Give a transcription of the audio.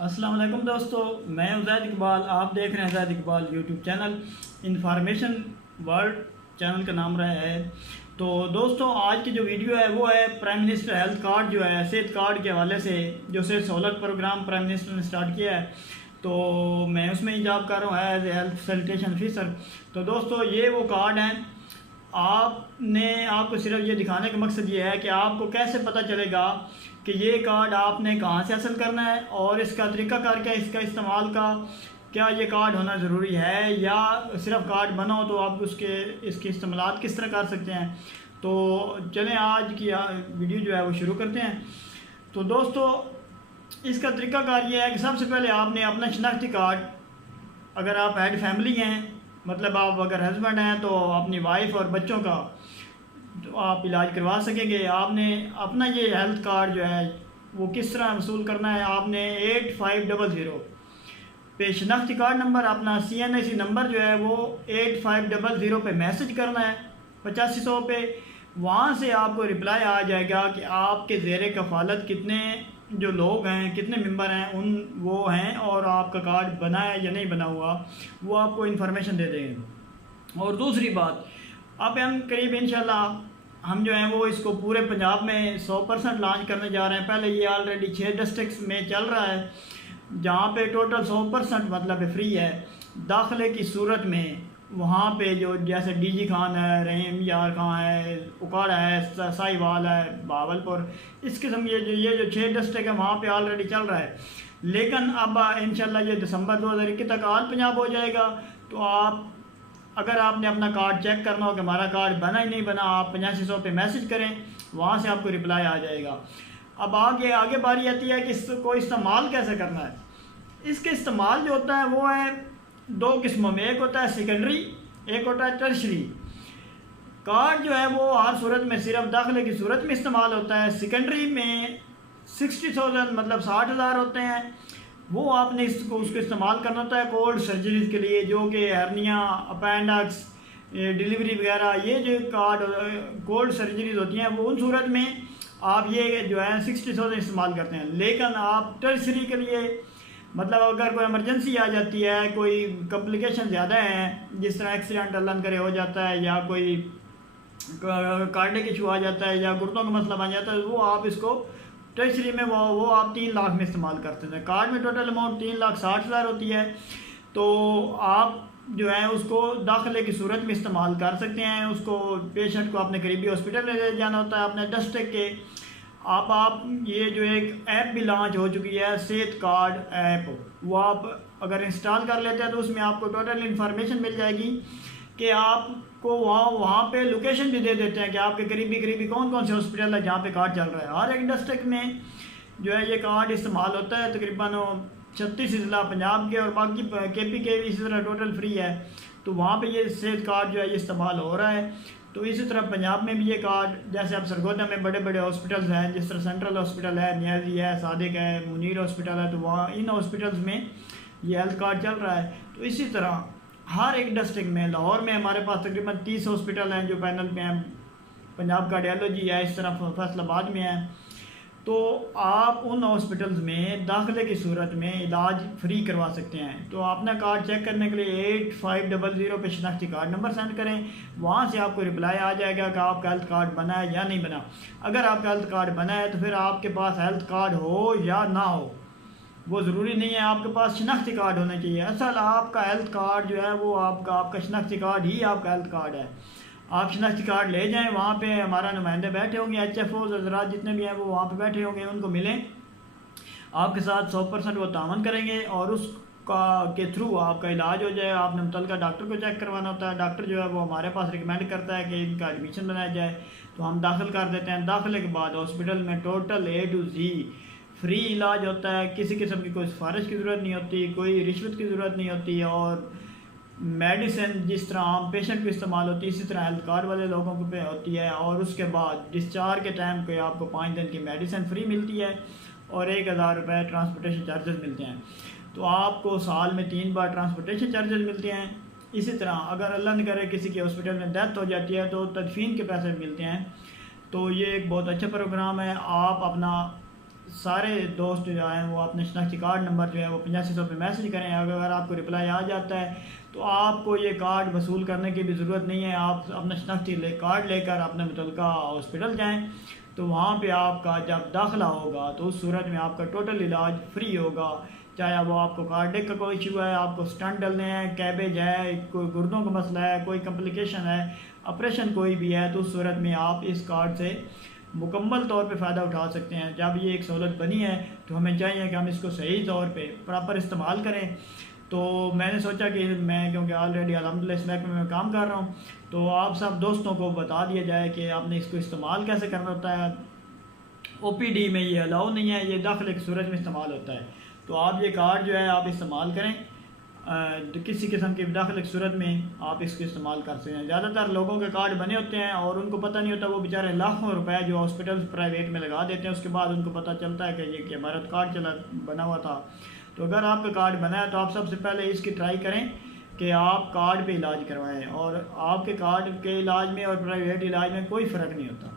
अस्सलाम वालेकुम दोस्तों, मैं उज़ैद इकबाल। आप देख रहे हैं Uzaid Iqbal YouTube channel. Information world channel का नाम रहा है। तो दोस्तों, आज की जो वीडियो है वो है प्राइम मिनिस्टर हेल्थ कार्ड जो है, सेहत कार्ड के हवाले से जो सेहत सहूलत प्रोग्राम प्राइम मिनिस्टर ने स्टार्ट किया है, तो मैं उसमें ही जॉब कर रहा हूँ as a health sanitation officer. तो दोस्तों, ये वो कार्ड हैं। आपको सिर्फ ये दिखाने का मकसद ये है कि आपको कैसे पता चलेगा कि ये कार्ड आपने कहाँ से हासिल करना है और इसका तरीक़ाकार क्या है, इसका इस्तेमाल का क्या ये कार्ड होना ज़रूरी है, या सिर्फ कार्ड बना हो तो आप इसके इस्तेमाल किस तरह कर सकते हैं। तो चलें आज की वीडियो जो है वो शुरू करते हैं। तो दोस्तों, इसका तरीक़ाकार ये है कि सबसे पहले आपने अपना शनाख्ती कार्ड, अगर आप हेड फैमिली हैं, मतलब आप अगर हस्बैंड हैं तो अपनी वाइफ और बच्चों का तो आप इलाज करवा सकेंगे। आपने अपना ये हेल्थ कार्ड जो है वो किस तरह वसूल करना है, आपने 8500 पे शनाख्ती कार्ड नंबर, अपना CNIC नंबर जो है वो 8500 पे मैसेज करना है 8500 पे। वहाँ से आपको रिप्लाई आ जाएगा कि आपके ज़ेरे कफ़ालत कितने जो लोग हैं, कितने मेंबर हैं, वो हैं, और आपका कार्ड बना है या नहीं बना हुआ, वो आपको इन्फॉर्मेशन दे देंगे। और दूसरी बात, अब हम करीब इंशाल्लाह हम जो हैं वो इसको पूरे पंजाब में 100% लॉन्च करने जा रहे हैं। पहले ये ऑलरेडी 6 डिस्ट्रिक्ट्स में चल रहा है, जहाँ पे टोटल 100% मतलब फ्री है। दाखिले की सूरत में वहाँ पे जो जैसे DG खान है, रहीम यार खान है, उकाड़ा है, साहिवाल है, बावलपुर, इस किस्म ये जो 6 डिस्ट्रिक्ट है वहाँ पे ऑलरेडी चल रहा है। लेकिन अब इंशाल्लाह ये दिसंबर 2021 तक ऑल पंजाब हो जाएगा। तो आप अगर आपने अपना कार्ड चेक करना हो कि हमारा कार्ड बना ही नहीं बना, आप 8500 पे मैसेज करें, वहाँ से आपको रिप्लाई आ जाएगा। अब आगे बारी आती है कि इसको इस्तेमाल कैसे करना है। इसके इस्तेमाल जो होता है वो है 2 किस्मों में, एक होता है सेकेंडरी, एक होता है टर्शरी। कार्ड जो है वो हर सूरत में सिर्फ दाखिले की सूरत में इस्तेमाल होता है। सेकेंडरी में 60,000 मतलब 60,000 होते हैं, वो आपने उसको इस्तेमाल करना होता है कोल्ड सर्जरीज़ के लिए, जो कि हर्निया, अपेंडिक्स, डिलीवरी वगैरह, ये जो कार्ड कोल्ड सर्जरीज होती हैं वो उन सूरत में आप ये जो है 60,000 इस्तेमाल करते हैं। लेकिन आप टर्शरी के लिए, मतलब अगर कोई इमरजेंसी आ जाती है, कोई कॉम्प्लिकेशन ज़्यादा हैं, जिस तरह एक्सीडेंट अल्लाह न करे हो जाता है, या कोई कार्डिक इशू आ जाता है, या गुर्दों का मसला बन जाता है, वो आप इसको टर्शरी में वो आप 3 लाख में इस्तेमाल करते हैं। कार्ड में टोटल अमाउंट 3,60,000 होती है। तो आप जो है उसको दाखिले की सूरत में इस्तेमाल कर सकते हैं। उसको पेशेंट को अपने करीबी हॉस्पिटल में ले जाना होता है अपने डिस्ट्रिक्ट के। आप ये जो एक ऐप भी लॉन्च हो चुकी है, सेहत कार्ड ऐप, वो आप अगर इंस्टॉल कर लेते हैं तो उसमें आपको टोटल इन्फॉर्मेशन मिल जाएगी कि आपको वहाँ पे लोकेशन भी दे देते हैं कि आपके करीबी कौन कौन से हॉस्पिटल है जहाँ पे कार्ड चल रहा है। हर एक डिस्ट्रिक्ट में जो है ये कार्ड इस्तेमाल होता है। तकरीबन 36 ज़िला पंजाब के और बाकी KP के इसी तरह टोटल फ्री है। तो वहाँ पे ये सेहत कार्ड जो है ये इस्तेमाल हो रहा है। तो इसी तरह पंजाब में भी ये कार्ड, जैसे अब सरगोदा में बड़े बड़े हॉस्पिटल्स हैं, जिस तरह सेंट्रल हॉस्पिटल है, नियाजी है, सादिक है, मुनीर हॉस्पिटल है, तो वहाँ इन हॉस्पिटल्स में ये हेल्थ कार्ड चल रहा है। तो इसी तरह हर एक डिस्ट्रिक्ट में, लाहौर में हमारे पास तकरीबन 30 हॉस्पिटल हैं जो पैनल पे हैं, पंजाब कार्डियोलॉजी है, इस तरह फैसलाबाद में है। तो आप उन हॉस्पिटल्स में दाखिले की सूरत में इलाज फ्री करवा सकते हैं। तो अपना कार्ड चेक करने के लिए 8500 पे शनाख्ती कार्ड नंबर सेंड करें, वहाँ से आपको रिप्लाई आ जाएगा कि आपका हेल्थ कार्ड बना है या नहीं बना। अगर आपका हेल्थ कार्ड बना है तो फिर आपके पास हेल्थ कार्ड हो या ना हो, वो ज़रूरी नहीं है आपके पास शनाख्ती कार्ड होना चाहिए। असल आपका हेल्थ कार्ड जो है वो आपका शनाख्ती कार्ड ही आपका हेल्थ कार्ड है। आप शनाख्ती कार्ड ले जाएं, वहाँ पे हमारा नुमाइंदे बैठे होंगे, HFOs हज़रात जितने भी हैं वो वहाँ पे बैठे होंगे, उनको मिलें, आपके साथ 100% वो तावन करेंगे और उसका के थ्रू आपका इलाज हो जाए। आपने मुतल्लिका डॉक्टर को चेक करवाना होता है। डॉक्टर जो है वो हमारे पास रिकमेंड करता है कि इनका एडमिशन बनाया जाए, तो हम दाखिल कर देते हैं। दाखिले के बाद हॉस्पिटल में total A to Z free इलाज होता है। किसी किस्म की कोई सिफारिश की ज़रूरत नहीं होती, कोई रिश्वत की ज़रूरत नहीं होती, और मेडिसिन जिस तरह आम पेशेंट को इस्तेमाल होती है इसी तरह हेल्थ कार्ड वाले लोगों को पे होती है। और उसके बाद डिस्चार्ज के टाइम पे आपको 5 दिन की मेडिसिन फ्री मिलती है और 1,000 रुपये ट्रांसपोर्टेशन चार्जेस मिलते हैं। तो आपको साल में 3 बार ट्रांसपोर्टेशन चार्जेस मिलते हैं। इसी तरह अगर अल्लाह न करे किसी के हॉस्पिटल में डेथ हो जाती है तो तदफीन के पैसे मिलते हैं। तो ये एक बहुत अच्छा प्रोग्राम है। आप अपना सारे दोस्त जो हैं वो अपने शनाख्ती कार्ड नंबर जो है वो 8500 पे मैसेज करें। अगर आपको रिप्लाई आ जाता है तो आपको ये कार्ड वसूल करने की भी ज़रूरत नहीं है। आप अपना शनाख्ती कार्ड लेकर अपने मुतल्लिका हॉस्पिटल जाएँ, तो वहाँ पे आपका जब दाखिला होगा तो उस सूरत में आपका टोटल इलाज फ्री होगा। चाहे वो आपको कार्डिक का कोई इशू है, आपको स्टंट डलने हैं, कैबेज है, कोई गुर्दों का मसला है, कोई कम्प्लिकेशन है, ऑपरेशन कोई भी है, तो उस सूरत में आप इस कार्ड से मुकम्मल तौर पे फ़ायदा उठा सकते हैं। जब ये एक सहूलत बनी है तो हमें चाहिए कि हम इसको सही तौर पे प्रॉपर इस्तेमाल करें। तो मैंने सोचा कि मैं, क्योंकि ऑलरेडी अल्हम्दुलिल्लाह इस महकमे में काम कर रहा हूँ, तो आप सब दोस्तों को बता दिया जाए कि आपने इसको इस्तेमाल कैसे करना होता है। OPD में ये अलाउ नहीं है, ये दाखिले की सूरत में इस्तेमाल होता है। तो आप ये कार्ड जो है आप इस्तेमाल करें, किसी किस्म की दाखिले की सूरत में आप इसको इस्तेमाल कर सकते हैं। ज़्यादातर लोगों के कार्ड बने होते हैं और उनको पता नहीं होता, वो बेचारे लाखों रुपए जो हॉस्पिटल प्राइवेट में लगा देते हैं, उसके बाद उनको पता चलता है कि ये कि हमारा कार्ड बना हुआ था। तो अगर आपका कार्ड बना है तो आप सबसे पहले इसकी ट्राई करें कि आप कार्ड पे इलाज करवाएं, और आपके कार्ड के इलाज में और प्राइवेट इलाज में कोई फ़र्क नहीं होता।